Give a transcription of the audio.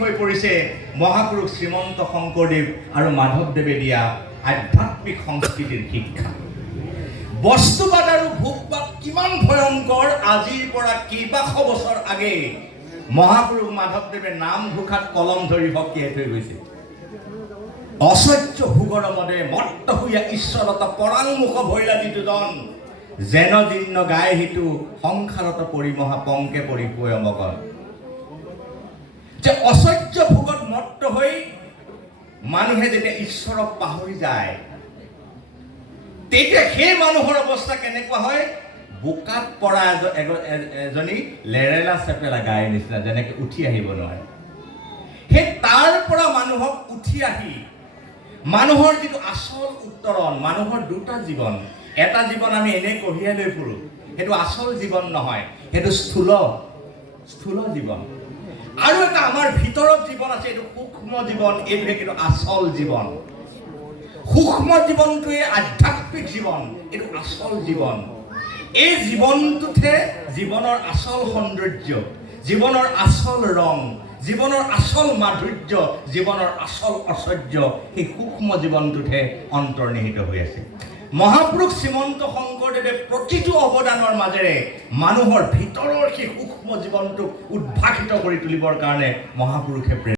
হৈ পৰিছে মহাপুৰুষ শ্ৰীমন্ত শংকৰদেৱ আৰু মাধৱদেৱে দিয়া আধ্যাত্মিক সংস্কৃতিৰ শিক্ষা। বস্তুবাদ আৰু ভোগবাদ কিমান ভয়ংকৰ আজিৰ পৰা কেইবাশ বছৰ আগেয়ে মহাপুৰুষ মাধৱদেৱে নামঘোষাত কলম ধৰি ভক্তিয়াই থৈ গৈছে। অসহ্য ভোগৰ মদে মত্ত হৈয়া ঈশ্বৰত পৰাংমুখ ভৈৰাগী দুজন যেন জীৰ্ণ গায় হিতু সংসাৰত পৰিমহা পংকে পৰিপুয় মগন। যে অসহ্য ভোগত মত্ত হৈ মানুহে যেতিয়া ঈশ্বৰক পাহৰি যায়, তেতিয়া সেই মানুহৰ অৱস্থা কেনেকুৱা হয়? বোকাত পৰা এজনী লেৰেলা চেপেলা গাইৰ নিচিনা, যেনেকৈ উঠি আহিব নোৱাৰে। সেই তাৰ পৰা মানুহক উঠি আহি মানুহৰ যিটো আচল উত্তৰণ, মানুহৰ দুটা জীৱন, এটা জীৱন আমি এনেই কঢ়িয়াই লৈ ফুৰোঁ, সেইটো আচল জীৱন নহয়, সেইটো স্থূল জীৱন। আৰু এটা আমাৰ ভিতৰত জীৱন আছে, এইটো সূক্ষ্ম জীৱন, এইটোহে কিন্তু আচল জীৱন। সূক্ষ্ম জীৱনটোৱে আধ্যাত্মিক জীৱন, এইটো আচল জীৱন। এই জীৱনটোতে জীৱনৰ আচল সৌন্দৰ্য, জীৱনৰ আচল ৰং, জীৱনৰ আচল মাধুৰ্য, জীৱনৰ আচল ঐশ্বৰ্য সেই সূক্ষ্ম জীৱনটোতহে অন্তৰ্নিহিত হৈ আছে। মহাপুৰুষ শ্ৰীমন্ত শংকৰদেৱে প্ৰতিটো অৱদানৰ মাজেৰে মানুহৰ ভিতৰৰ সেই সূক্ষ্ম জীৱনটোক উদ্ভাসিত কৰি তুলিবৰ কাৰণে মহাপুৰুষে